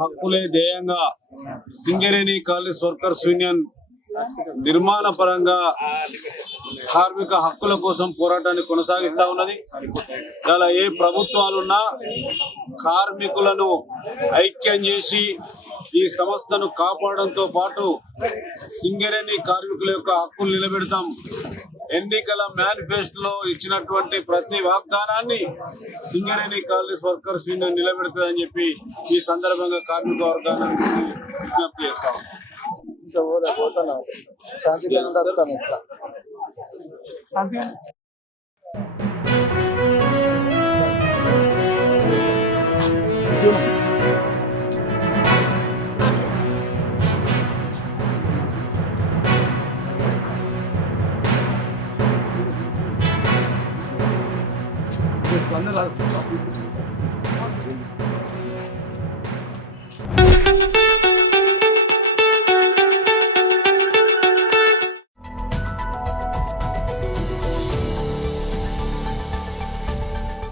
హక్కులే ధ్యేయంగా Singareni colonies workers union నిర్మాణ పరంగా కార్మిక హక్కుల కోసం పోరాటాన్ని కొనసాగిస్తా ఉన్నది. చాలా ఏ ప్రభుత్వాలున్నా కార్మికులను ఐక్యం చేసి ఈ సంస్థను కాపాడడంతో పాటు సింగరేణి కార్మికుల యొక్క హక్కులు నిలబెడతాం. ఎన్నికల మేనిఫెస్టోలో ఇచ్చినటువంటి ప్రతి వాగ్దానాన్ని సింగరేణి కాలనీస్ వర్కర్స్ యూనియన్ నిలబెడుతుందని చెప్పి ఈ సందర్భంగా కార్మిక వర్గాన్ని విజ్ఞప్తి చేస్తాం.